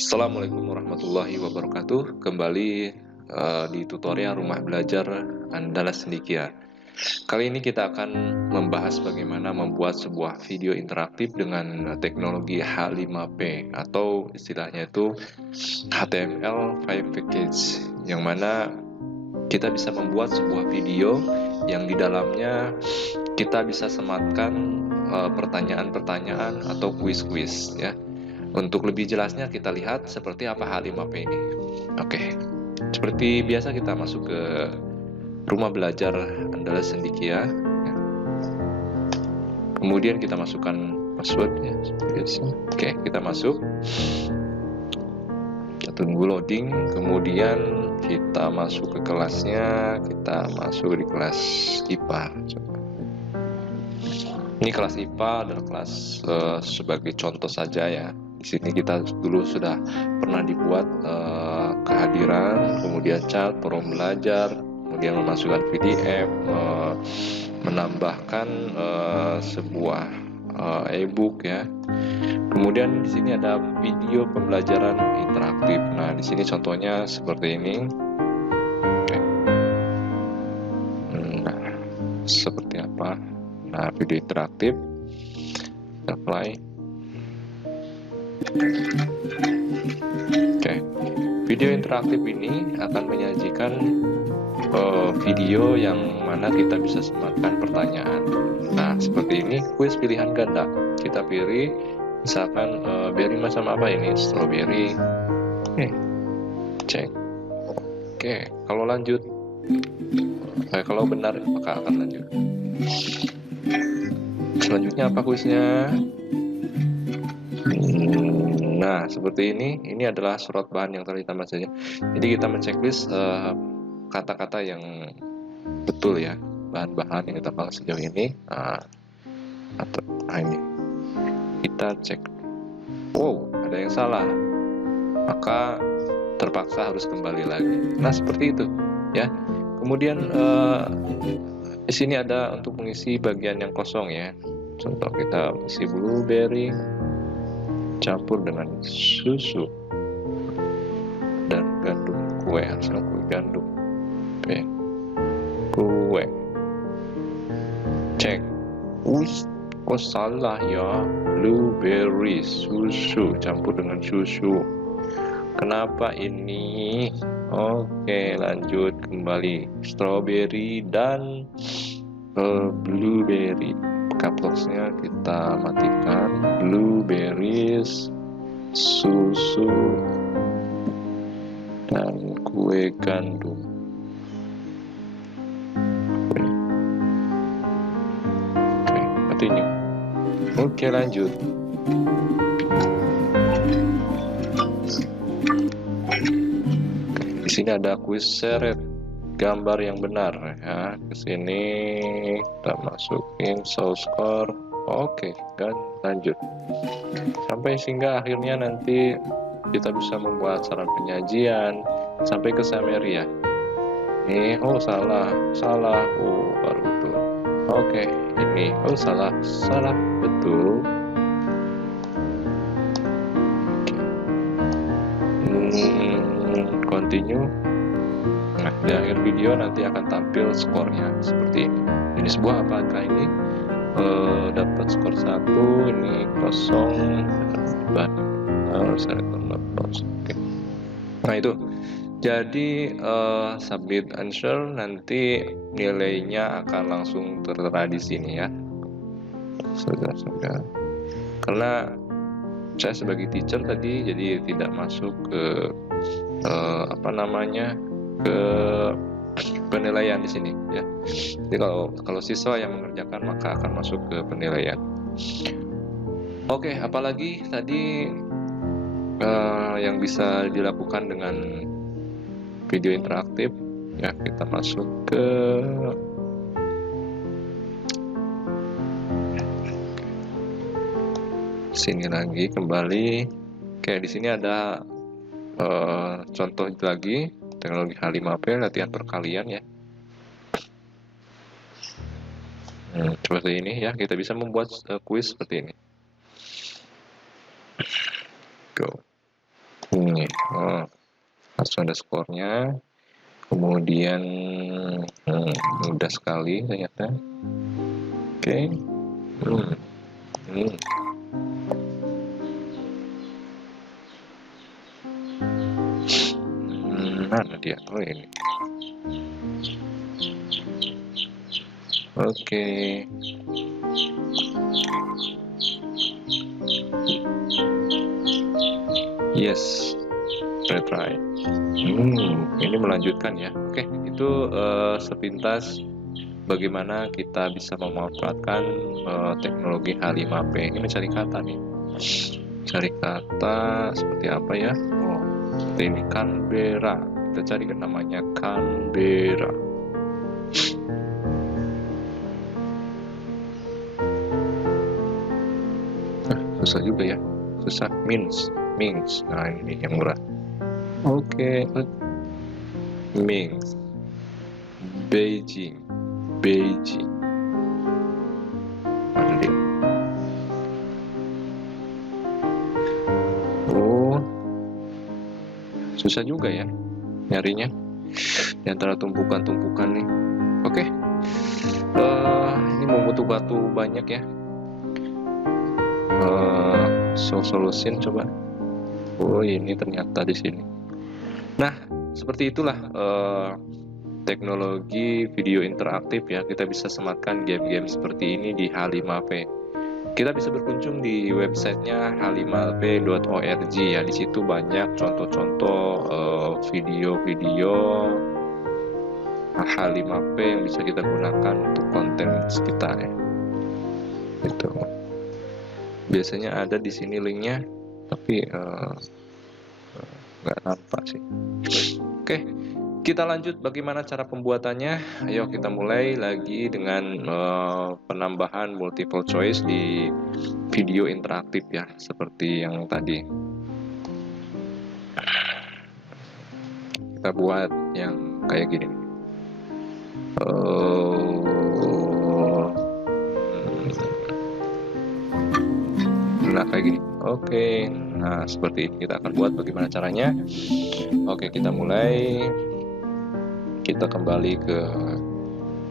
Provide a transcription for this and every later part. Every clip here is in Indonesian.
Assalamualaikum warahmatullahi wabarakatuh. Kembali di tutorial rumah belajar Andalas Sendikia. Kali ini kita akan membahas bagaimana membuat sebuah video interaktif dengan teknologi H5P atau istilahnya itu HTML5 package, yang mana kita bisa membuat sebuah video yang di dalamnya kita bisa sematkan pertanyaan-pertanyaan atau kuis-kuis ya. Untuk lebih jelasnya kita lihat seperti apa H5P ini. Oke, seperti biasa kita masuk ke rumah belajar Andalas Sendikia. Kemudian kita masukkan passwordnya seperti biasa. Oke, kita masuk. Kita tunggu loading. Kemudian kita masuk ke kelasnya. Kita masuk di kelas IPA. Ini kelas IPA adalah kelas sebagai contoh saja ya. Di sini kita dulu sudah pernah dibuat kehadiran, kemudian chat, forum belajar, kemudian memasukkan PDF, menambahkan sebuah e-book ya. Kemudian di sini ada video pembelajaran interaktif. Nah, di sini contohnya seperti ini. Oke. Nah, seperti apa? Nah, video interaktif. Apply. Oke, video interaktif ini akan menyajikan video yang mana kita bisa sematkan pertanyaan. Nah, seperti ini kuis pilihan ganda. Kita pilih, misalkan beri macam apa ini? Strawberry. Oke, cek. Oke, kalau lanjut, kalau benar maka akan lanjut. Selanjutnya apa kuisnya? Nah, seperti ini adalah surat bahan yang telah ditambah saja. Jadi kita menceklis kata-kata yang betul ya, bahan-bahan yang kita pakai sejauh ini. Ini kita cek. Wow, ada yang salah. Maka terpaksa harus kembali lagi. Nah, seperti itu ya. Kemudian di sini ada untuk mengisi bagian yang kosong ya. Contoh kita isi blueberry campur dengan susu dan gandum kue, hasil kue gandum. Oke, kue cek. Kok salah ya? Blueberry susu campur dengan susu. Kenapa ini? Oke, lanjut kembali. Strawberry dan blueberry. Capslocksnya kita matikan. Blueberries, susu, dan kue gandum. Oke, continue. Oke, lanjut. Di sini ada kuis seret gambar yang benar ya. Kesini kita masukin show score. Oke, dan lanjut sampai sehingga akhirnya nanti kita bisa membuat saran penyajian sampai ke summary ya. Ini salah baru betul. Oke, ini salah betul. Continue. Nah, di akhir video nanti akan tampil skornya seperti ini. Ini sebuah apakah ini dapat skor 1, ini kosong, oke. Nah, itu jadi submit answer, nanti nilainya akan langsung tertera di sini ya. Sudah. Karena saya sebagai teacher tadi jadi tidak masuk ke ke penilaian di sini ya. Jadi kalau siswa yang mengerjakan maka akan masuk ke penilaian. Oke, apalagi tadi yang bisa dilakukan dengan video interaktif ya. Kita masuk ke sini lagi kembali. Oke, di sini ada contoh lagi teknologi H5P, latihan perkalian ya. Seperti ini ya, kita bisa membuat kuis seperti ini. Go. Ini harus ada skornya. Kemudian mudah sekali ternyata. Oke. Mana dia? Oh ini. Oke. Yes, right. Ini melanjutkan ya. Oke, itu sepintas bagaimana kita bisa memanfaatkan teknologi H5P. Ini mencari kata nih. Cari kata seperti apa ya? Oh, seperti ini, Canberra. Kita cari namanya Canberra. Susah juga ya. Susah. Means. Nah ini yang murah. Oke. Means. Beijing. Mana dia? Oh, susah juga ya nyarinya di antara tumpukan-tumpukan nih. Oke. Ini membutuh batu banyak ya. Solution coba. Oh, ini ternyata di sini. Nah, seperti itulah teknologi video interaktif ya. Kita bisa sematkan game-game seperti ini di H5P. Kita bisa berkunjung di websitenya h5p.org ya. Di situ banyak contoh-contoh video-video H5P yang bisa kita gunakan untuk konten kita ya. Itu biasanya ada di sini linknya, tapi nggak nampak sih. Oke, kita lanjut bagaimana cara pembuatannya. Ayo kita mulai lagi dengan penambahan multiple choice di video interaktif ya, seperti yang tadi. Kita buat yang kayak gini. Nah kayak gini. Oke, nah seperti ini kita akan buat. Bagaimana caranya? Oke, kita mulai. Kita kembali ke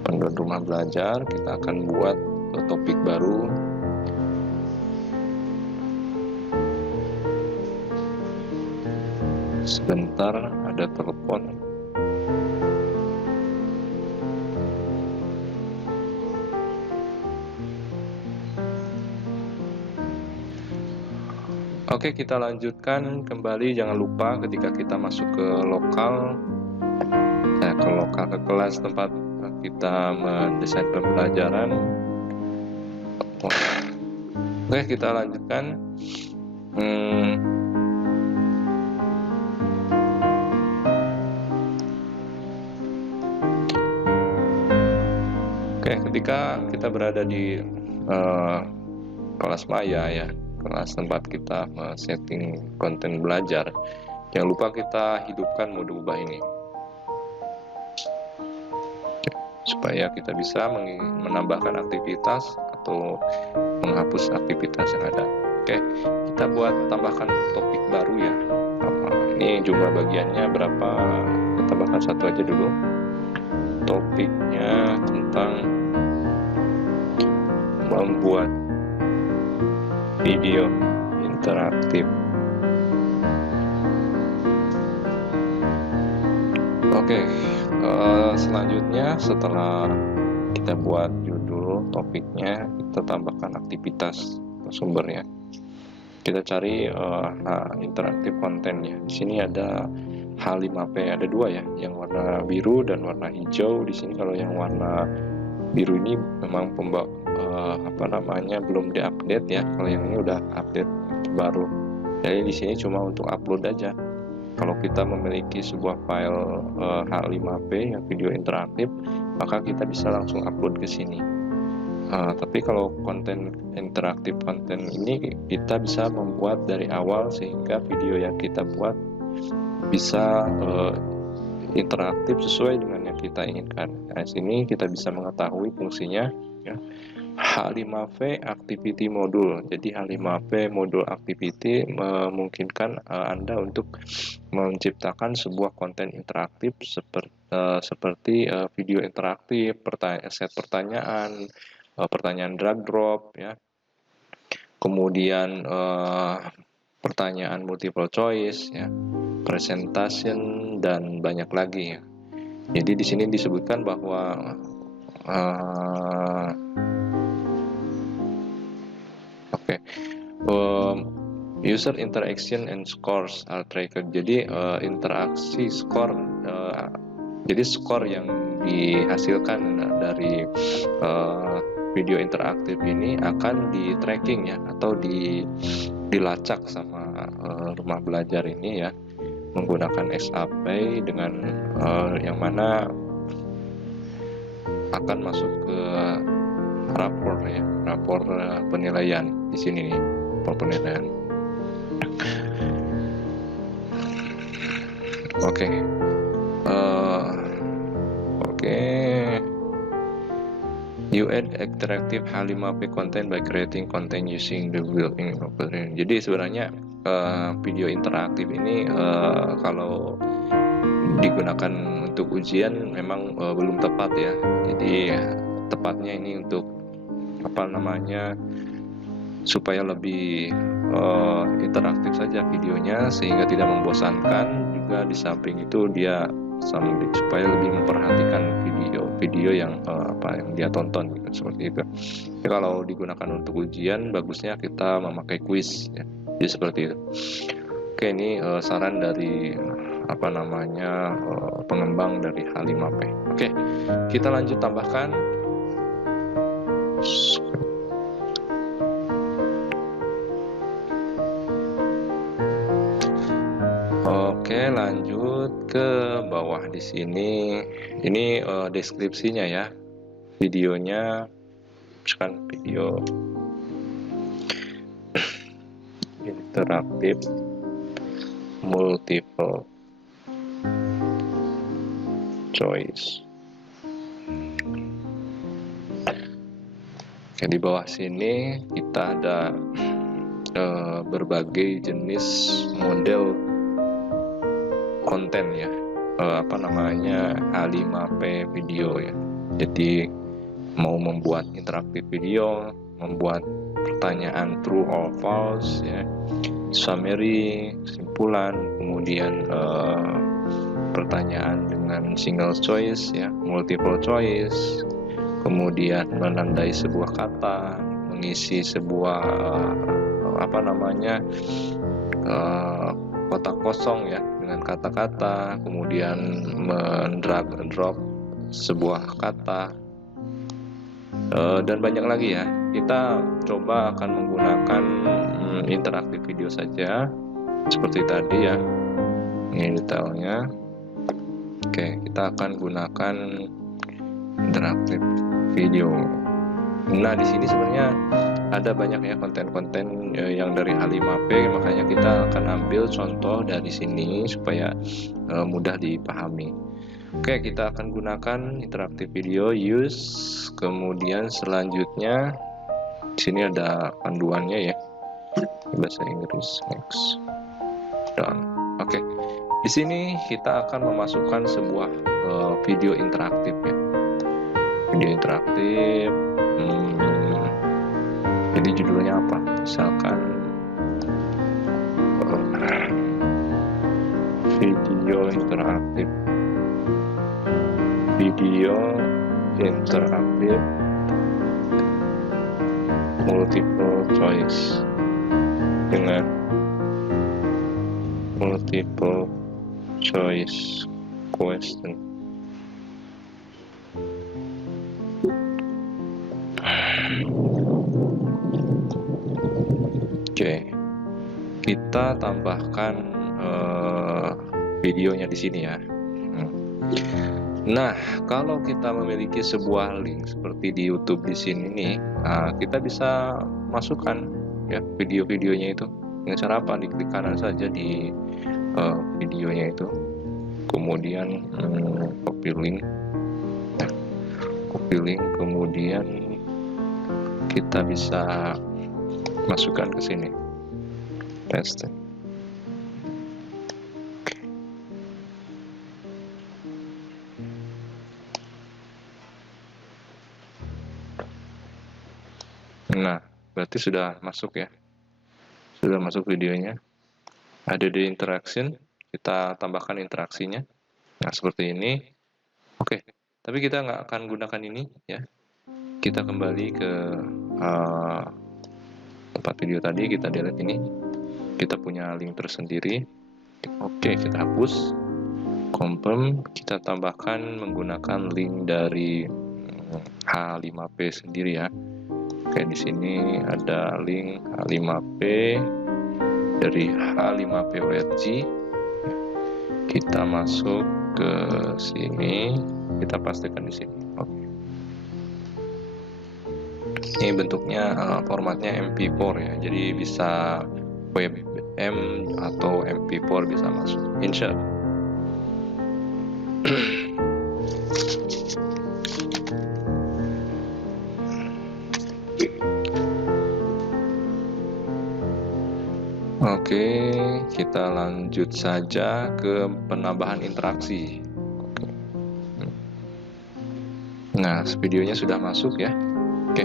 panduan rumah belajar. Kita akan buat topik baru. Sebentar, ada telepon. Oke, kita lanjutkan kembali. Jangan lupa ketika kita masuk ke lokal, ke kelas tempat kita mendesain pembelajaran. Oke, kita lanjutkan. Oke, ketika kita berada di kelas maya ya, kelas tempat kita setting konten belajar, jangan lupa kita hidupkan mode ubah ini supaya kita bisa menambahkan aktivitas atau menghapus aktivitas yang ada. Oke, kita buat tambahkan topik baru ya. Ini jumlah bagiannya berapa? Kita tambahkan satu aja dulu. Topiknya tentang membuat video interaktif. Oke, selanjutnya setelah kita buat judul topiknya, kita tambahkan aktivitas sumbernya. Kita cari interaktif kontennya. Di sini ada H5P, ada dua ya, yang warna biru dan warna hijau. Di sini kalau yang warna biru ini memang belum diupdate ya. Kalau yang ini udah update baru. Jadi di sini cuma untuk upload aja. Kalau kita memiliki sebuah file H5P yang video interaktif, maka kita bisa langsung upload ke sini. Tapi kalau konten interaktif konten ini kita bisa membuat dari awal sehingga video yang kita buat bisa interaktif sesuai dengan yang kita inginkan. Nah, sini kita bisa mengetahui fungsinya ya. H5P Activity Module. Jadi H5P Module Activity memungkinkan Anda untuk menciptakan sebuah konten interaktif seperti video interaktif, set pertanyaan, pertanyaan drag drop, ya. Kemudian pertanyaan multiple choice, ya, presentation, dan banyak lagi, ya. Jadi di sini disebutkan bahwa user interaction and scores are tracked. Jadi interaksi skor, jadi skor yang dihasilkan dari video interaktif ini akan di tracking, ya, atau dilacak sama rumah belajar ini, ya, menggunakan SAP dengan yang mana akan masuk ke rapor, ya, rapor penilaian di sini nih, rapor penilaian. You add interactive H5P content by creating content using the built-in option. Jadi sebenarnya video interaktif ini kalau digunakan untuk ujian memang belum tepat, ya. Jadi tepatnya ini untuk supaya lebih interaktif saja videonya sehingga tidak membosankan. Juga di samping itu dia supaya lebih memperhatikan video yang yang dia tonton, gitu, seperti itu. Jadi kalau digunakan untuk ujian bagusnya kita memakai quiz, ya. Jadi seperti itu. Oke, ini saran dari pengembang dari H5P. Oke, kita lanjut tambahkan. Oke, lanjut ke bawah di sini. Ini deskripsinya, ya. Videonya, misalkan video interaktif multiple choice. Oke, di bawah sini kita ada berbagai jenis model konten, ya, H5P video, ya. Jadi mau membuat interaktif video, membuat pertanyaan true or false, ya, summary, kesimpulan, kemudian pertanyaan dengan single choice, ya, multiple choice, kemudian menandai sebuah kata, mengisi sebuah kotak kosong, ya, dengan kata-kata, kemudian mendrag drop sebuah kata, dan banyak lagi, ya. Kita coba akan menggunakan interaktif video saja seperti tadi, ya. Ini detailnya. Oke, kita akan gunakan interaktif video. Nah, di sini sebenarnya ada banyak, ya, konten-konten yang dari H5P, makanya kita akan ambil contoh dari sini supaya mudah dipahami. Oke, kita akan gunakan interaktif video use. Kemudian selanjutnya di sini ada panduannya, ya, bahasa Inggris. Next, done. Oke, di sini kita akan memasukkan sebuah video interaktif, ya. Video interaktif. Jadi judulnya apa? Misalkan video interaktif multiple choice dengan multiple choice question. Oke, kita tambahkan videonya di sini, ya. Nah, kalau kita memiliki sebuah link seperti di YouTube di sini nih, kita bisa masukkan, ya, video-videonya itu. Dengan cara apa? Diklik kanan saja di videonya itu, kemudian copy link, kemudian kita bisa masukkan ke sini, paste. Nah, berarti sudah masuk ya, sudah masuk videonya. Ada di interaction, kita tambahkan interaksinya. Nah, seperti ini. Oke, tapi kita nggak akan gunakan ini ya. Kita kembali ke tempat video tadi, kita delete ini. Kita punya link tersendiri. Oke, kita hapus. Confirm, kita tambahkan menggunakan link dari H5P sendiri ya. Oke, di sini ada link H5P dari H5P.org. Kita masuk ke sini, kita pastikan di sini. Oke. Ini bentuknya formatnya MP4 ya, jadi bisa WebM atau MP4 bisa masuk. Insert. Oke, kita lanjut saja ke penambahan interaksi. Oke. Nah, videonya sudah masuk ya. Oke.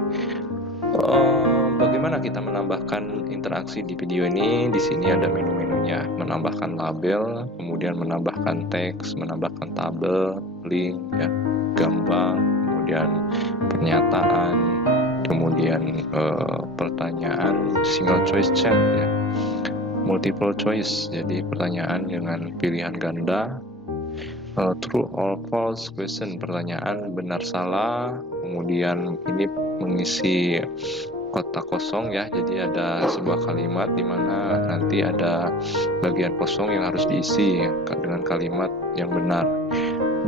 Bagaimana kita menambahkan interaksi di video ini? Di sini ada menu-menunya, menambahkan label, kemudian menambahkan teks, menambahkan tabel, link, ya, gambar, kemudian pernyataan, kemudian pertanyaan, single choice chat, ya, multiple choice, jadi pertanyaan dengan pilihan ganda, true or false question, pertanyaan benar salah, kemudian ini mengisi kotak kosong ya, jadi ada sebuah kalimat di mana nanti ada bagian kosong yang harus diisi ya, dengan kalimat yang benar.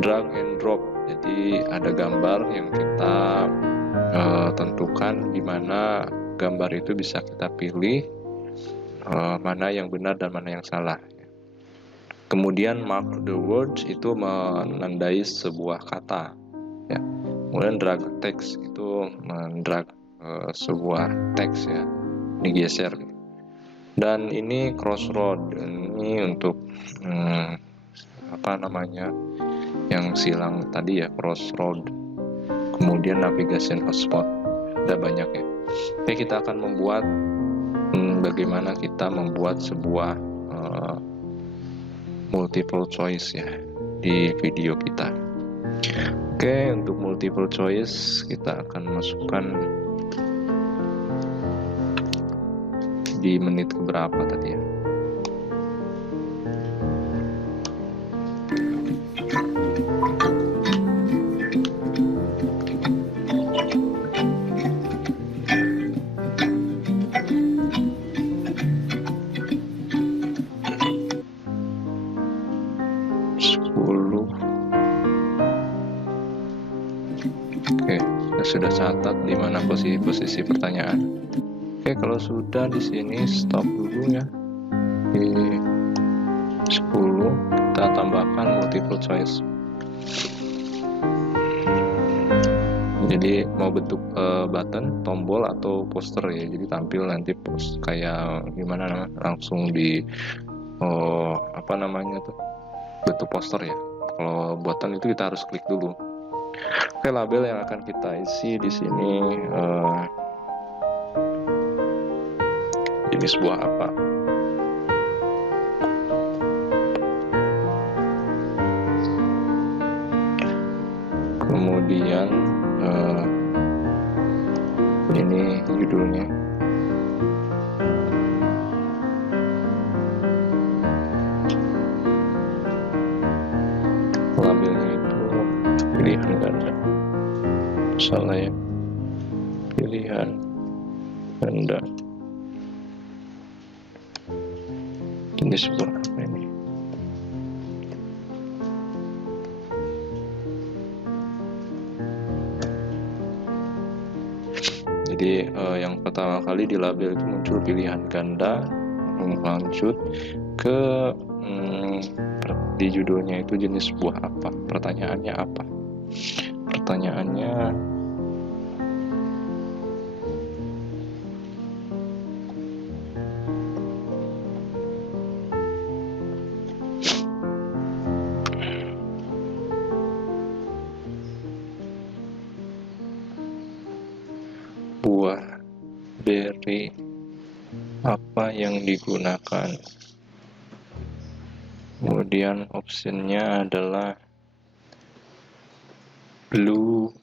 Drag and drop, jadi ada gambar yang kita tentukan di mana gambar itu bisa kita pilih mana yang benar dan mana yang salah. Kemudian mark the words, itu menandai sebuah kata ya. Kemudian drag text, itu mendrag sebuah teks ya, digeser. Dan ini crossroad, ini untuk apa namanya, yang silang tadi ya, crossroad. Kemudian navigation hotspot, ada banyak ya. Oke, kita akan membuat bagaimana kita membuat sebuah multiple choice ya di video kita. Oke, untuk multiple choice kita akan masukkan di menit keberapa tadi ya. Oke, sudah catat di mana posisi pertanyaan. Oke, kalau sudah di sini stop dulu ya. Di 10 kita tambahkan multiple choice. Jadi mau bentuk button, tombol atau poster ya. Jadi tampil nanti post kayak gimana langsung di apa namanya tuh, bentuk poster ya. Kalau button itu kita harus klik dulu. Oke, label yang akan kita isi di sini jenis buah apa. Kemudian ini judulnya. Labelnya itu pilihan ganda. Salah ya. Pilihan ganda. Jenis buah apa ini? Jadi yang pertama kali di label itu muncul pilihan ganda, lanjut ke di judulnya itu jenis buah apa, pertanyaannya apa. Pertanyaannya buah beri apa yang digunakan? Kemudian optionnya adalah blueberry.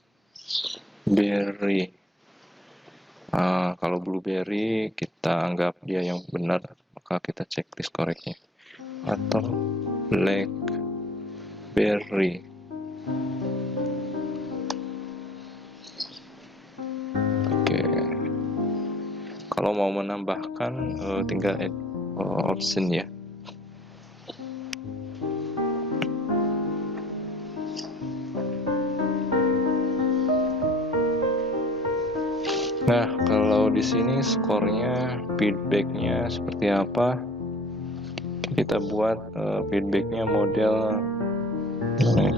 Kalau blueberry kita anggap dia yang benar, maka kita checklist koreknya. Atau blackberry. Oke. Kalau mau menambahkan tinggal add option ya. Nah, kalau di sini skornya, feedbacknya seperti apa? Kita buat feedbacknya model ini.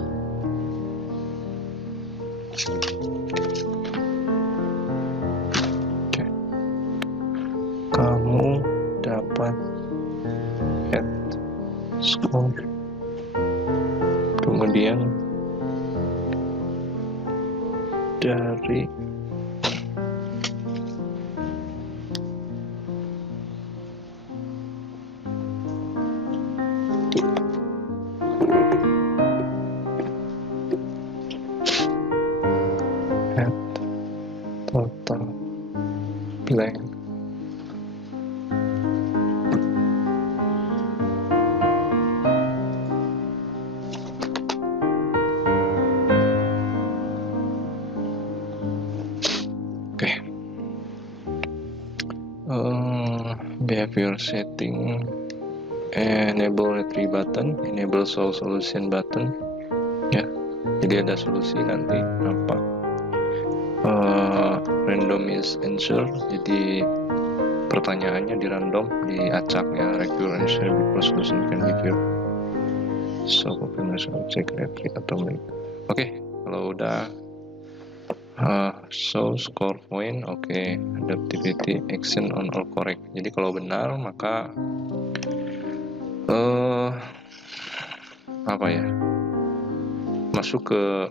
Oke. Kamu dapat head score. Kemudian dari head total blank. Oke. Behavior setting, enable retrieve button, enable solve solution button ya. Jadi ada solusi nanti apa, random is answer, jadi pertanyaannya di random, diacak ya, regular answer before solution can be viewed, so confirmation object every atomic. Oke, kalau udah so score point, oke, adaptivity action on all correct. Jadi kalau benar maka apa ya, masuk ke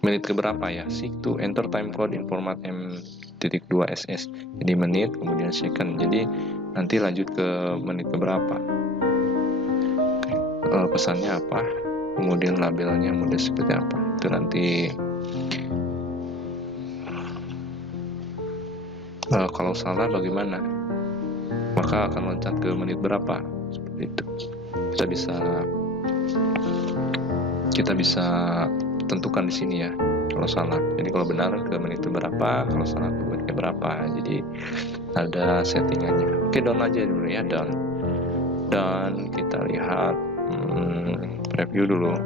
menit keberapa ya, seek to enter time code in format M.2ss, jadi menit kemudian second, jadi nanti lanjut ke menit keberapa. Pesannya apa, kemudian labelnya model seperti apa, itu nanti kalau salah bagaimana, maka akan loncat ke menit berapa, seperti itu. Kita bisa tentukan di sini ya kalau salah. Jadi kalau benar ke menit berapa, kalau salah ke menit berapa. Jadi ada settingannya. Oke, down aja dulu ya, down. Dan kita lihat preview dulu.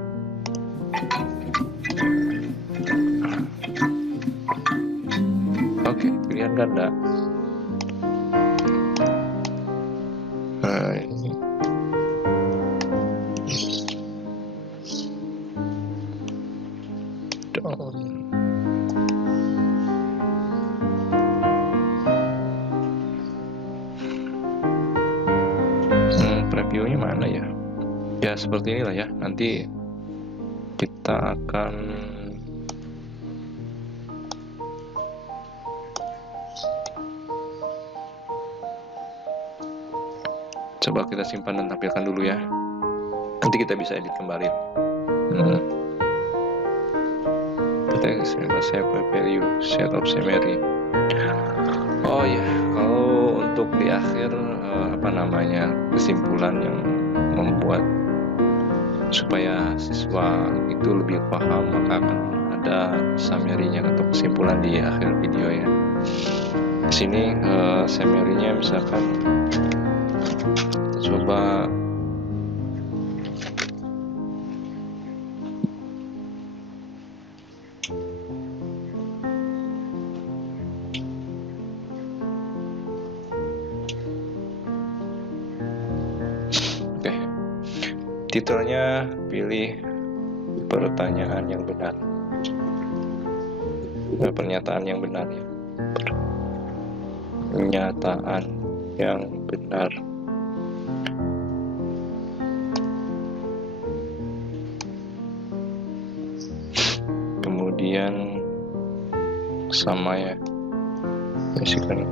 Oke, pilihan ganda. Ini down. Previewnya mana ya? Ya seperti inilah ya. Nanti kita akan coba kita simpan dan tampilkan dulu ya. Nanti kita bisa edit kembali. Kita save value, set of summary. Oh ya, kalau untuk di akhir kesimpulan yang membuat supaya siswa itu lebih paham, maka akan ada summary-nya atau kesimpulan di akhir video ya. Di sini summary-nya misalkan kita coba titelnya, pilih pertanyaan yang benar, pernyataan yang benar ya, pernyataan yang benar. Kemudian sama ya, Misalkan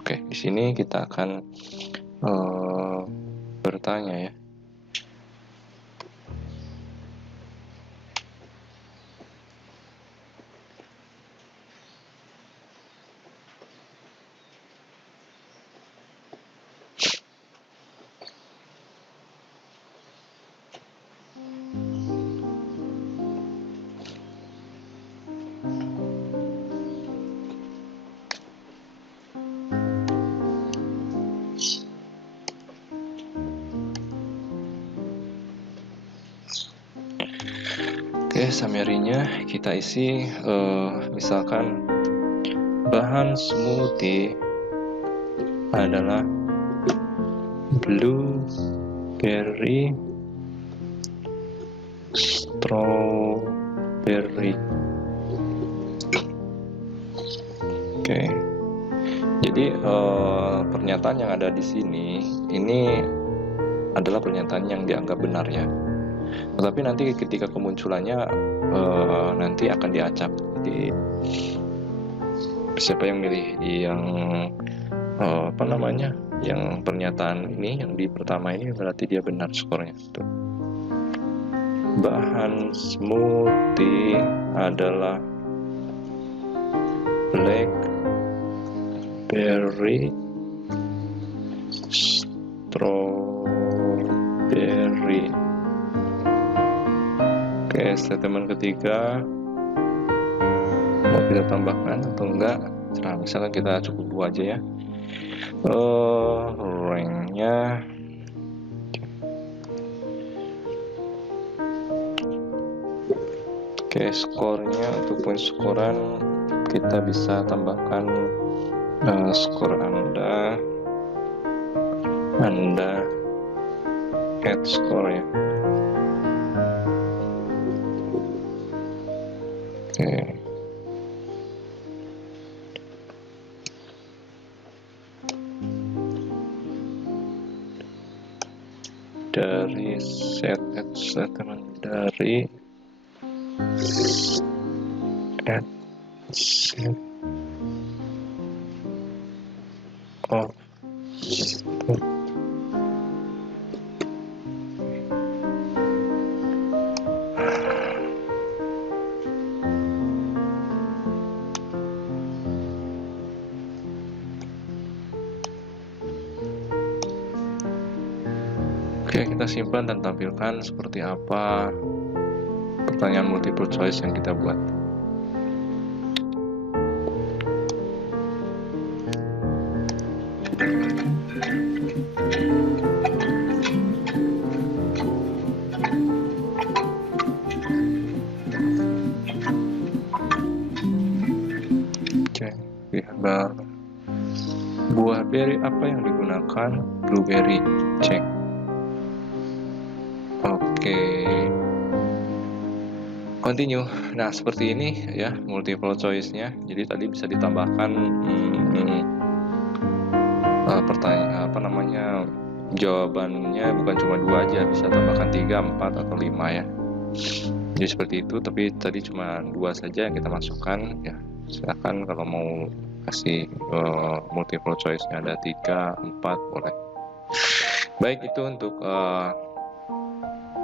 oke, di sini kita akan bertanya ya. Oke, summary-nya kita isi misalkan bahan smoothie adalah blueberry, strawberry. Oke. Jadi pernyataan yang ada di sini ini adalah pernyataan yang dianggap benar ya. Tetapi nanti ketika kemunculannya nanti akan diacak. Jadi siapa yang milih yang yang pernyataan ini yang di pertama ini berarti dia benar skornya. Tuh. Bahan smoothie adalah blackberry, strawberry. Oke, statement ketiga mau kita tambahkan atau enggak? Nah, misalkan kita cukup 2 aja ya. Ranknya oke, skornya untuk poin skoran kita bisa tambahkan skor Anda add score ya. Oke. Dari set dari add set of Oke, kita simpan dan tampilkan seperti apa pertanyaan multiple choice yang kita buat. Oke, gambar buah beri apa yang digunakan? Blueberry. Cek. Oke, continue. Nah, seperti ini ya multiple choice-nya. Jadi tadi bisa ditambahkan pertanyaan jawabannya bukan cuma 2 aja, bisa tambahkan 3, 4 atau 5 ya. Jadi seperti itu, tapi tadi cuma 2 saja yang kita masukkan ya. Silakan kalau mau kasih multiple choice-nya ada 3, 4 boleh. Baik, itu untuk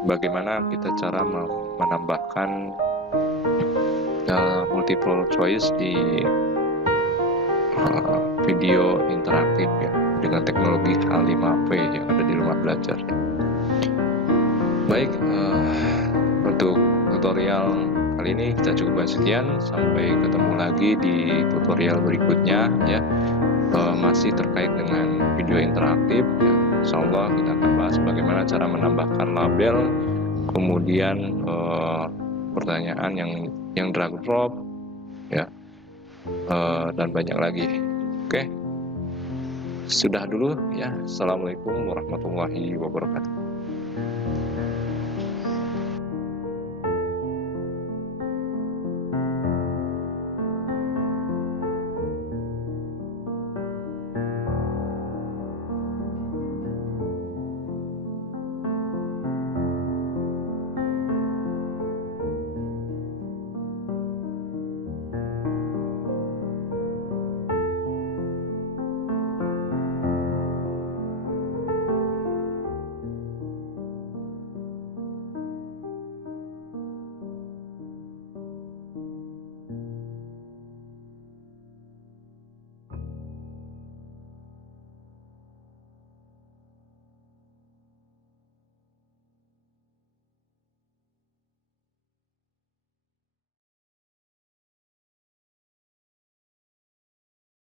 bagaimana kita cara menambahkan multiple choice di video interaktif ya dengan teknologi H5P yang ada di rumah belajar. Baik, untuk tutorial kali ini kita cukupkan sekian. Sampai ketemu lagi di tutorial berikutnya ya, masih terkait dengan video interaktif ya. Insyaallah kita akan bahas bagaimana cara menambahkan label, kemudian pertanyaan yang drag drop ya, dan banyak lagi. Oke, sudah dulu ya. Assalamualaikum warahmatullahi wabarakatuh.